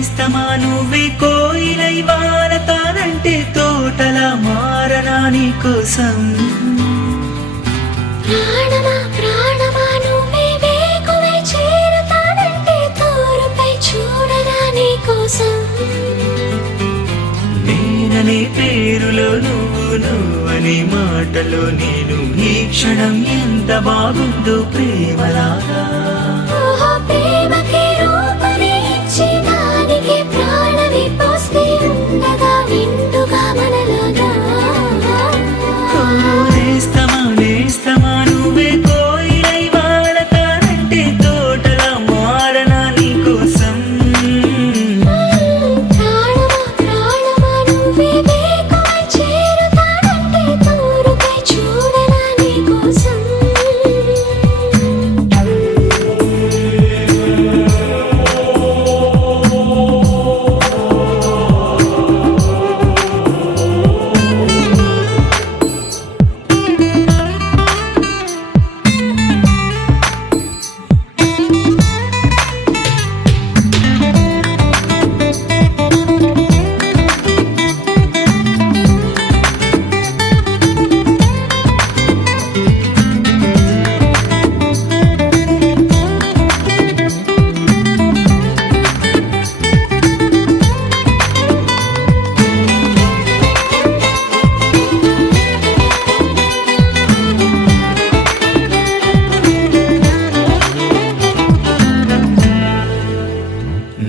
నేస్తమా నువ్వే కోయిలై వారతానంటే తోటలా మారనా నీ కోసం ప్రాణమా ప్రాణమా నువ్వే వేకువై చేరతానంటే తోరుపై చూడనా నీ కోసం నేననే పేరులో నువ్వని మాటలో నేను ఈ క్షణం ఎంత బాగుందో ప్రేమలాగా ప్రేమకి రూపమే ఇచ్చి దానికి ప్రాణమి పోస్తే ఉండగా నిండుగా మనలాగా నేస్తమా నువ్వే కోయిలై వాడతానంటే తోటలా మారనా నీ కోసం ప్రాణమా ప్రాణమా నువ్వే వేకువై చేరతానంటే తోరుపై చూడనా నీ కోసం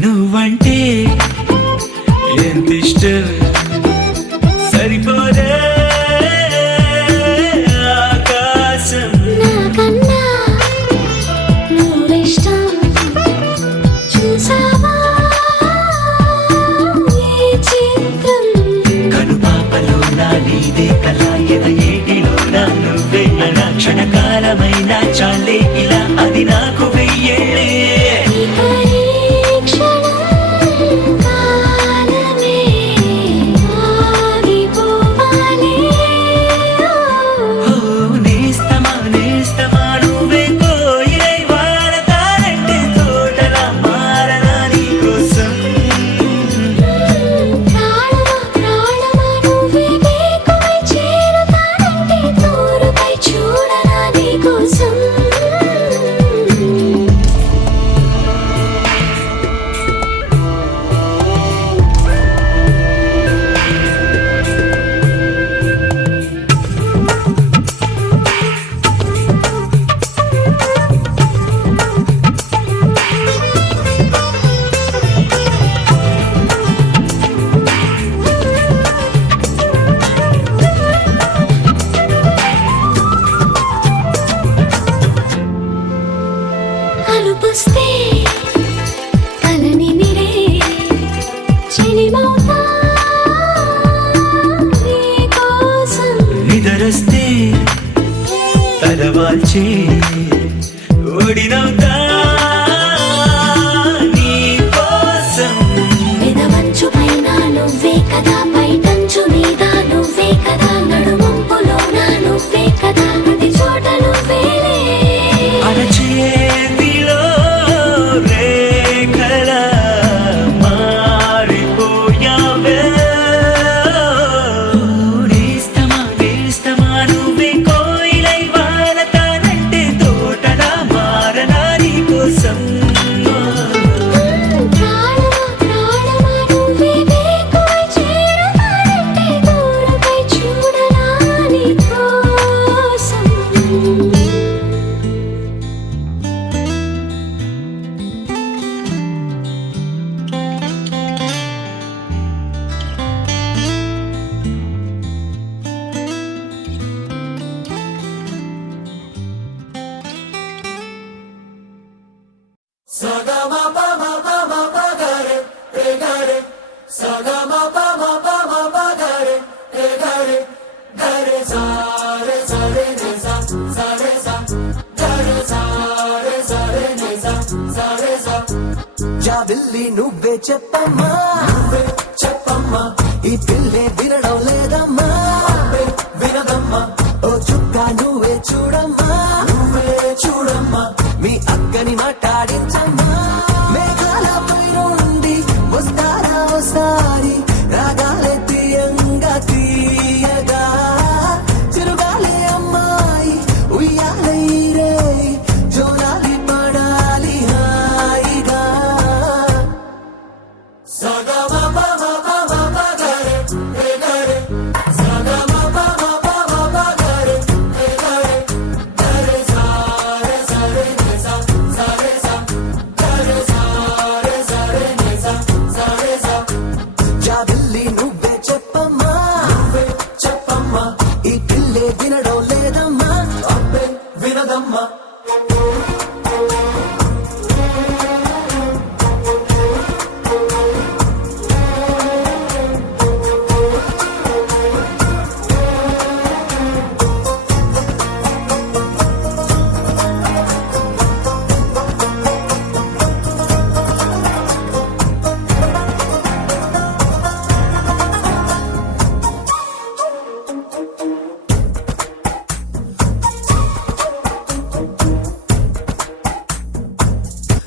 నువ్వంటే ఎంత ఇష్టం సరిపోదే ఆకాశం నాకన్నా నువ్విష్టం చూసావా ఈ చిత్రం కనుపాపలో నా నీదే కళ ఏటిలో నా నువ్వే నా క్షణకాలమైన చాలే ఇలా అది నాకు వెయ్యేళ్ళే ఈ పరీక్షణం కాలమే ఆగిపోవాలి నేస్తమా నువ్వే కోయిలై వాడతానంటే తోటలా మారనా నీ కోసం ప్రాణమా ప్రాణమా నువ్వే వేకువై చేరతానంటే తోరుపై చూడనా నీ కోసం అలుపుస్తే కలని మిరే చెలిమౌతా నీ కోసం నిదరస్తే తలవాల్చే ఓడినవుతా నీ కోసం పెదవంచు పైన నువ్వే కదా పైటంచు మీద నువ్వే కదా నడుమంపులోన నువ్వే కదా ప్రతి చోట నువ్వేలే అరచేతిలో రేఖల మారిపోయావే నేస్తమా నువ్వే కోయిలై వాడతానంటే తోటలా మారనా నీ కోసం ప్రాణమా ప్రాణమా నువ్వే వేకువై చేరతానంటే తోరుపై చూడనా నీ కోసం జాబిల్లి నువ్వే చెప్పమ్మా ఈ పిల్లే వినడం లేదమ్మా వినదమ్మా ఓ చుక్క నువ్వే చూడమ్మా మీ అక్కని మాట్లాడించమ్మా మేఘాలపై నుండి జాబిల్లి నువ్వే చెప్పమ్మా నువ్వే చెప్పమ్మా ఈ పిల్లే వినడం లేదమ్మా అబ్బే వినదమ్మా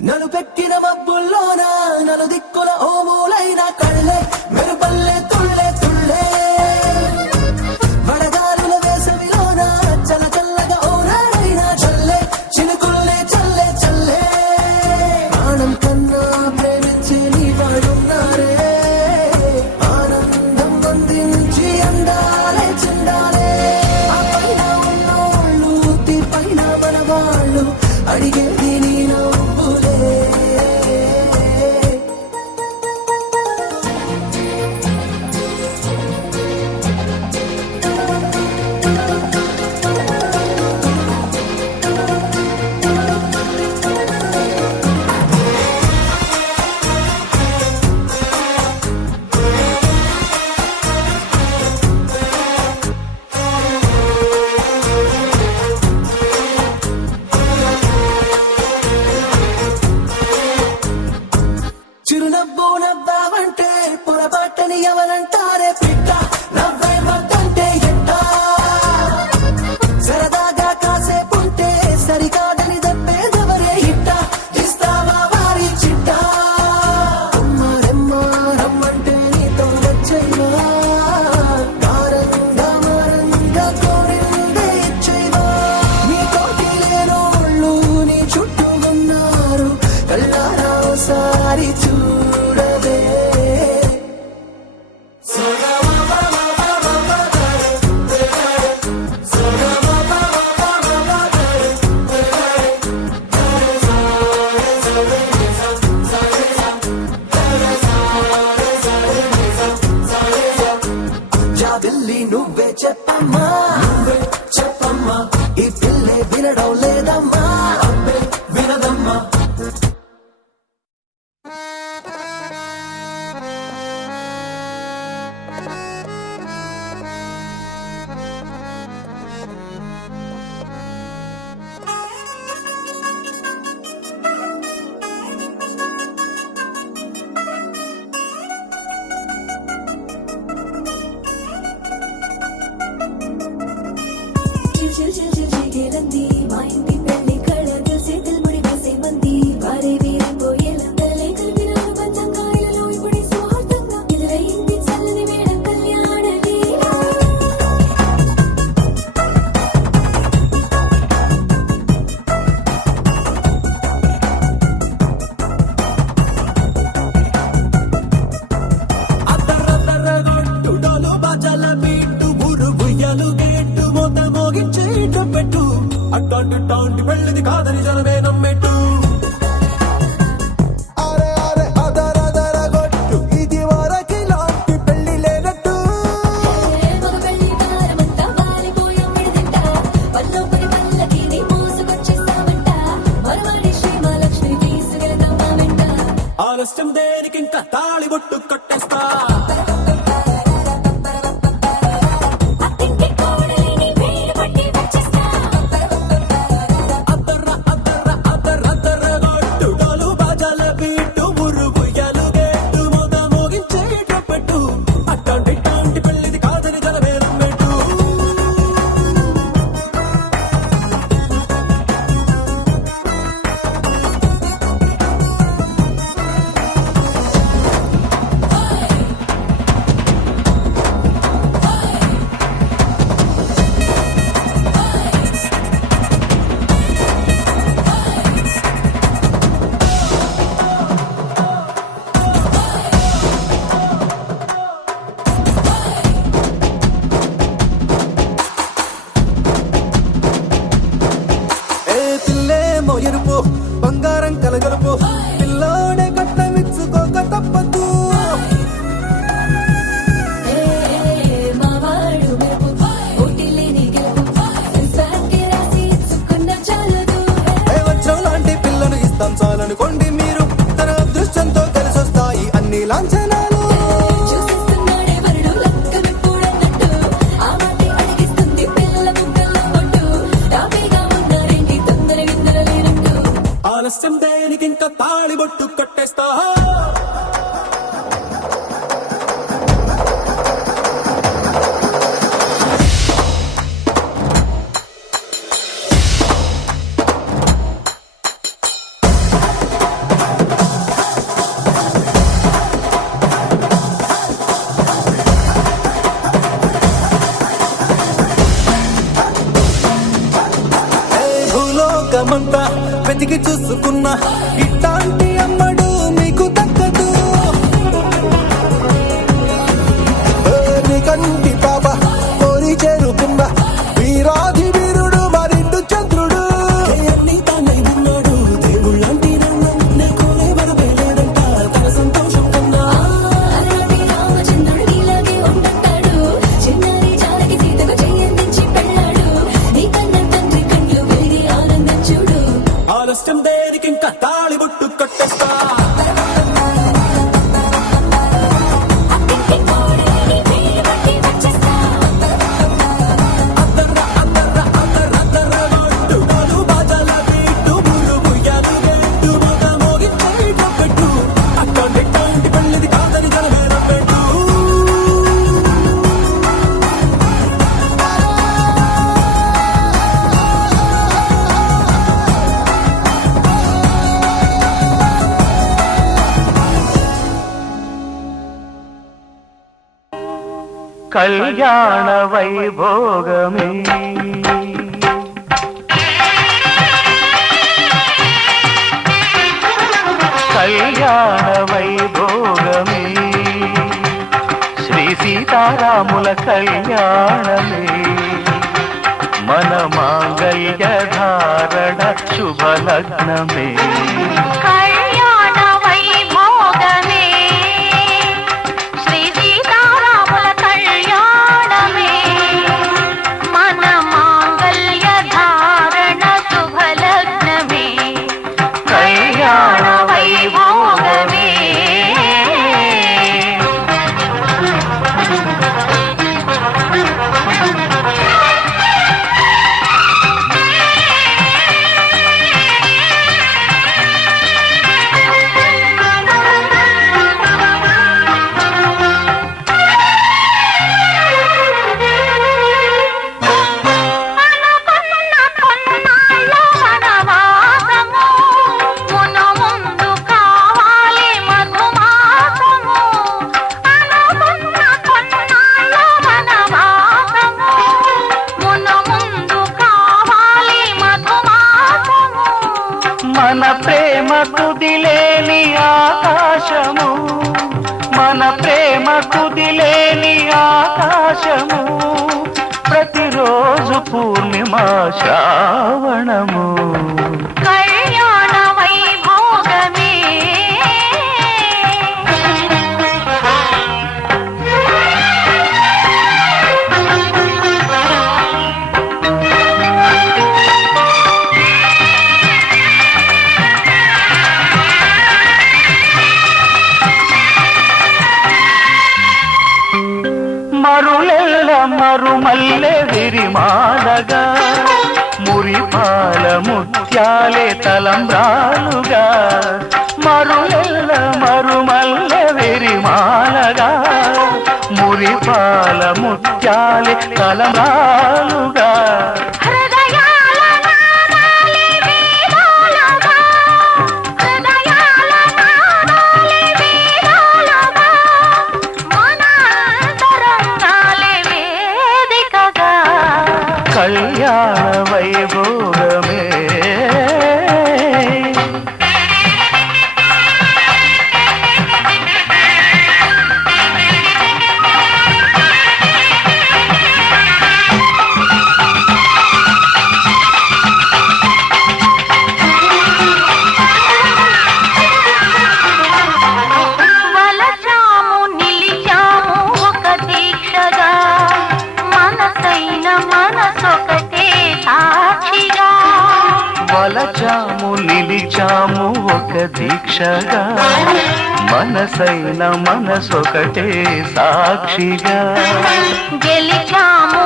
నలు పెట్టిన మబ్బుల్లోన నలు దిక్కుల ఓ మూలైన కళ్ళే మెరుపల్లే తుళ్ళే తుళ్ళే వడగాలుల వేసవిలోన చల్ల చల్లగా ఓ నాడైనా చల్లే చినుకుల్లే చల్లే చల్లే ప్రాణం కన్నా ప్రేమించే నీ వాడున్నారే ఆనందం అందించి అందాలే చెందాలే ఆ పైన ఉన్నోళ్ళు తీ పైన మన వాళ్ళు అడిగేది నీ నవ్వులే చిరునవ్వు నవ్వావంటే పొరపాటని ఎవరంటారే పిట్ట నవ్వే వద్దంటే ఎట్టా సరదాగా కాసేపుంటే సరికాదని దప్పేదవరే ఇట్ట ఇస్తావా వారి చిట్ట అమ్మారెమ్మ రమ్మంటే నీతో వచ్చేవా మారంగా కోరిందే ఇచ్చేవా నీ తోటి లేనోళ్ళు నీ చుట్టూ ఉన్నారు కళ్ళారా ఓసారి చూడవే జాబిల్లి నువ్వే చెప్పమ్మా నువ్వే చెప్పమ్మా ఈ పిల్లే వినడం లేదమ్మా అబ్బే వినదమ్మా చిల్ చిల్ చిల్ చిగేలంది మా ఇంటి పెళ్లి కళ సేతులు ముడి వేసే మంది వారే వీరిపోయేలా తలలే కలిపిన అనుబంధంగా ఇలలో ఇప్పుడే సౌహార్దంగా ఎదురయ్యింది చల్లని వేళ కళ్యాణ లీల అద్దరద్దరగొట్టుడలు బజల బీటు ఊరు ఉయ్యలు గేట్టు మోత మోగించేట పెట్టు అట్టాంటి టాంటి పెళ్ళిది కాదని జనమే నమ్మెట్టు అరే అరే అదరదరగొట్టు ఇది వరకి లాంటి పెళ్లి లేనట్టు మగ పెళ్లి కారమంట వాలిపోయాం విడిదింట పల్లో పడి పల్లకి నీ మోసుకొచ్చేస్తామంట మరవాడి శ్రీమహాలక్ష్మి తీసుకెళ్తాం మా వెంట ఆలస్యం దేనికింకా తాళి బొట్టు కట్టేస్తా అత్తింటి కోడలిని వేలు పట్టి వచ్చేస్తా అద్దర అద్దర అద్దర అద్దరగొట్టుడలు బజల బీటు ఊరు ఉయ్యలు గేట్టు మోత మోగించేట పెట్టు అట్టాంటి టాంటి పెళ్ళిది కాదని జనమే నమ్మెట్టు లాంఛనాలు చూసిస్తున్నాడే వరుడు లక్కమెప్పుడన్నట్టు ఆ మాటే అడిగిస్తుంది పిల్లల ముక్కల్లో పట్టు తాపీగా ఉన్నారేంటి తొందర విందర లేనట్టు ఆలస్యం దేనికి ఇంకా తాళిబొట్టు కట్టేస్తా భూలోకమంతా వెతికి చూసుకున్నా ఇట్లాంటి అమ్మడు మీకు దక్కదు నీ కంటి పాప కోరి చేరుకున్నా వీరాధి వీరుడు మరిండు చంద్రుడు అన్ని తానై ఉన్నాడు దేవుళ్ళంటి నీకు ఎవరు లేదంట తన సంతోషం కన్నా అలాంటి రామచంద్రుడు నీలాగే ఉండంటాడు చిన్నారి జానకి సీతకు చెయ్యందించి పెళ్ళాడు నీ కన్న తండ్రి కళ్ళు వెలిగి ఆనందం చూడు ఆలస్యం దేనికి ఇంకా తాళిబొట్టు కట్టేస్తా అత్తింటి కోడలిని వేలు పట్టి వచ్చేస్తా అద్దర్ర బాజాల బీటు మురుగు ఎలుగెట్టు మొద మోగించేట పెట్టు అక్కంటి పెళ్ళిది కాదని జనమేరం పెట్టు కళ్యాణ వైభోగమే కళ్యాణ వైభోగమే శ్రీ సీతారాముల కళ్యాణమే మన మాంగళ్య ధారణ శుభలగ్నమే కళ్యాణ వైభోగమే శ్రీ సీతారాముల కళ్యాణమే మన మాంగళ్య ధారణ శుభలగ్నమే కళ్యాణ వైభోగమే అనుకున్న కొన్నాళ్ళ వనవాసము మును ముందు కావాలి మధుమాసము అనుకున్న కొన్నాళ్ళ వనవాసము మును ముందు కావాలి మధుమాసము మన ప్రేమ కుదిలేని ఆకాశము మన ప్రేమ కుదిలేని ఆకాశము ప్రతిరోజు పూర్ణిమ శ్రావణము కళ్యాణ వైభోగమే మరులెల్ల మరుమల్లె విరిమాలగా మురిపాల ముత్యాలే తలంబ్రాలుగా మరులెల్ల మరుమల్లె విరిమాలగా మురిపాల ముత్యాలే తలంబ్రాలుగా హృదయాల నాదాలి వేదాలుగా హృదయాల నాదాలి వేదాలుగా మన అంతరంగాలే వేదికగా కళ్యాణ వైభోగమే వలచాము నిలిచాము ఒక దీక్షగా మనసైన మనసొకటే సాక్షిగా వలచాము నిలిచాము ఒక దీక్షగా మనసైన మనసొకటే సాక్షిగా గెలిచాము